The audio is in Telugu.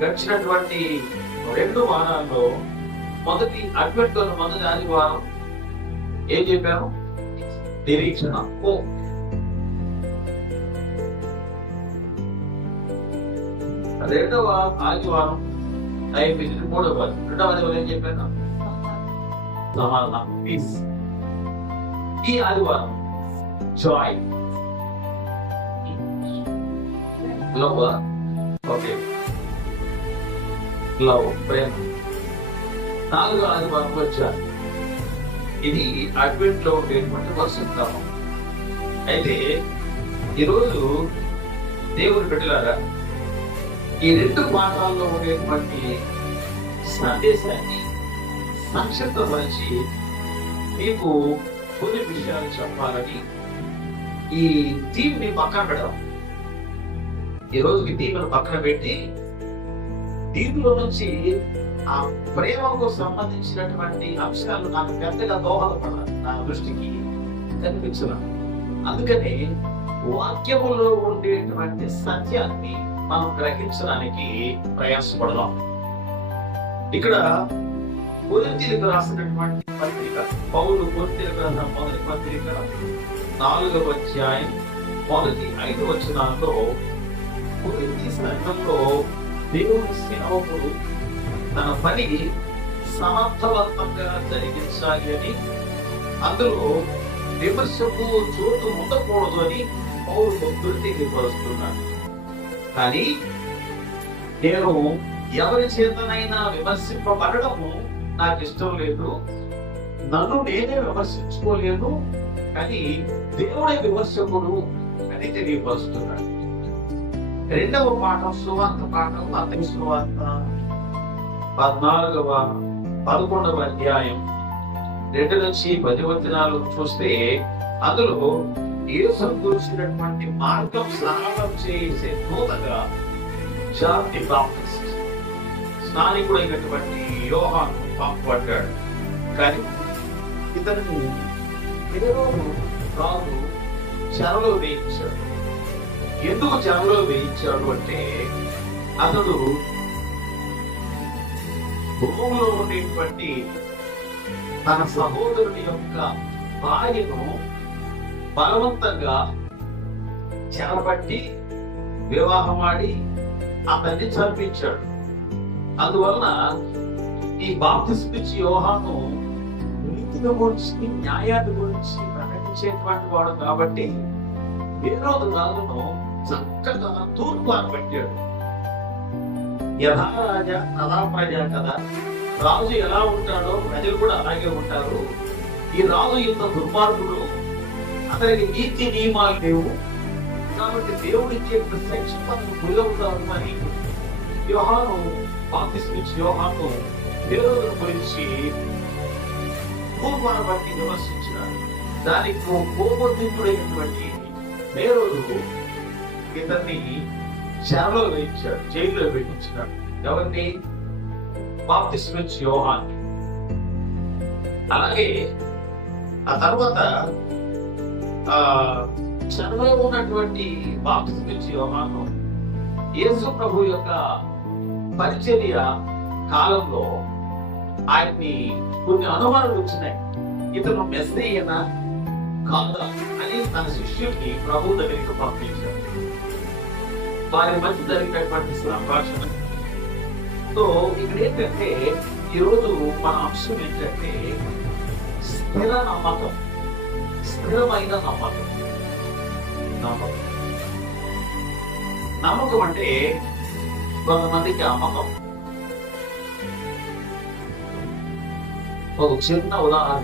గడిచినటువంటి 2 వారాల్లో మొదటి ఆదివారం ఏం చెప్పాను? నిరీక్షణ. రెండవ ఆదివారం అయిపోయింది. 3వ ఆదివారం ఏం చెప్పాను? సమాధానం, పీస్. ఈ ఆదివారం జాయ్, లవ్, ఓకే, లవ్, ప్రేమ. 4వ ఆదివారం వచ్చారు. ఇది అడ్వెంట్ లో ఉండేటువంటి వర్షకాలం. అయితే ఈరోజు దేవుని బిడ్డలారా, ఈ 2 పాఠాల్లో ఉండేటువంటి సందేశాన్ని సంక్షిప్తపరిచి మీకు కొన్ని విషయాలు చెప్పాలని ఈ థీమ్ని పక్కన పెడదాం. ఈ రోజుకి థీమ్ను పక్కన పెట్టి దీంట్లో నుంచి ఆ ప్రేమకు సంబంధించినటువంటి అంశాలు నాకు పెద్దగా దోహదపడాలి, నా దృష్టికి కనిపించిన. అందుకని వాక్యములో ఉండేటువంటి సత్యాన్ని మనం గ్రహించడానికి ప్రయాసపడదాం. ఇక్కడ కొరింథీయులకు రాసినటువంటి పత్రిక, పౌలు కొరింథీయులకు రాసిన మొదటి పత్రిక 4వ అధ్యాయం మొదటి 5 వచనాల్లో కొరింథీ సంఘంలో దేవుని సేవకుడు తన పని సమర్థవంతంగా జరిగించాలి అని, అందులో విమర్శకు చోటు ఉండకూడదు అని పౌలు భక్తులు తెలియపరుస్తున్నాడు. కానీ నేను ఎవరి చేతనైనా విమర్శింపబడము నాకు ఇష్టం లేదు, నన్ను నేనే విమర్శించుకోలేను, కానీ దేవుడే విమర్శకుడు అని తెలియపరుస్తున్నాడు. 2వ పాఠం సువార్త పాఠం, మత్తయి సువార్త 14వ 11వ అధ్యాయం 2 నుంచి 10 వచనాలు చూస్తే అందులో యేసు గురించినటువంటి మార్గం సరళం చేసే దూతగా జాన్ ది బాప్టిస్ట్, స్నానికుడైనటువంటి యోహాను పంపబడ్డాడు. కానీ ఇతను హేరోదు రాజు చెరలో వేయించాడు. ఎందుకు చెరలో వేయించాడు అంటే, అతడు భూమిలో ఉండేటువంటి తన సహోదరుని యొక్క భార్యను బలవంతంగా చెరబట్టి వివాహమాడి అతన్ని చంపించాడు. అందువలన ఈ బాప్తిస్మం ఇచ్చే యోహాను నీతిని గురించి, న్యాయాన్ని గురించి ప్రకటించేటువంటి వాడు కాబట్టి హేరోదు రాజును చక్కగా తూర్పాను పెట్టాడు. యథా రాజా తథా ప్రజ కదా, రాజు ఎలా ఉంటాడో ప్రజలు కూడా అలాగే ఉంటారు. ఈ రాజు ఇంత దుర్మార్గుడు, అతనికి నీతి నియమాలు లేవు, కాబట్టి దేవుడికి శిక్ష గురవుతారు అని యోహాను, బాప్తిస్మం ఇచ్చే యోహాను హేరోదు గురించి పూర్వాన్ని బట్టి విమర్శించినాడు. దానికి కోపొద్దుడైనటువంటి హేరోదు ఇతన్ని చెరలో వేయించాడు, జైల్లో పెట్టించినాడు. ఎవరిని? బాప్తిస్మం ఇచ్చే యోహాను. అలాగే ఆ తర్వాత చెరలో ఉన్నటువంటి బాప్తిస్మం ఇచ్చే యోహాను యేసు ప్రభు యొక్క పరిచర్య కాలంలో ఆయన్ని కొన్ని అనుమానాలు వచ్చినాయి. ఇతను మెస్సీయనా కాదా అని తన శిష్యుడిని ప్రభు దగ్గరికి పంపించాడు. వారి మధ్య జరిగినటువంటి సంభాషణ. సో ఇక్కడ ఏంటంటే, ఈరోజు మన అంశం ఏంటంటే స్థిర నమ్మకం, స్థిరమైన నమ్మకం. నమ్మకం అంటే కొంతమందికి అమ్మకం. ఒక చిన్న ఉదాహరణ